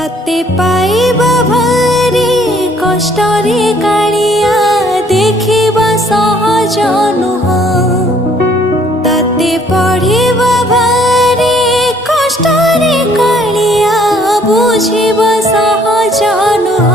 তাতে পাইবা ভারি কষ্টরে কালিয়া দেখিবা সহজ নুহ তাতে পড়িবা ভারি কষ্টরে কালিয়া বুঝিবা সহজ নুহ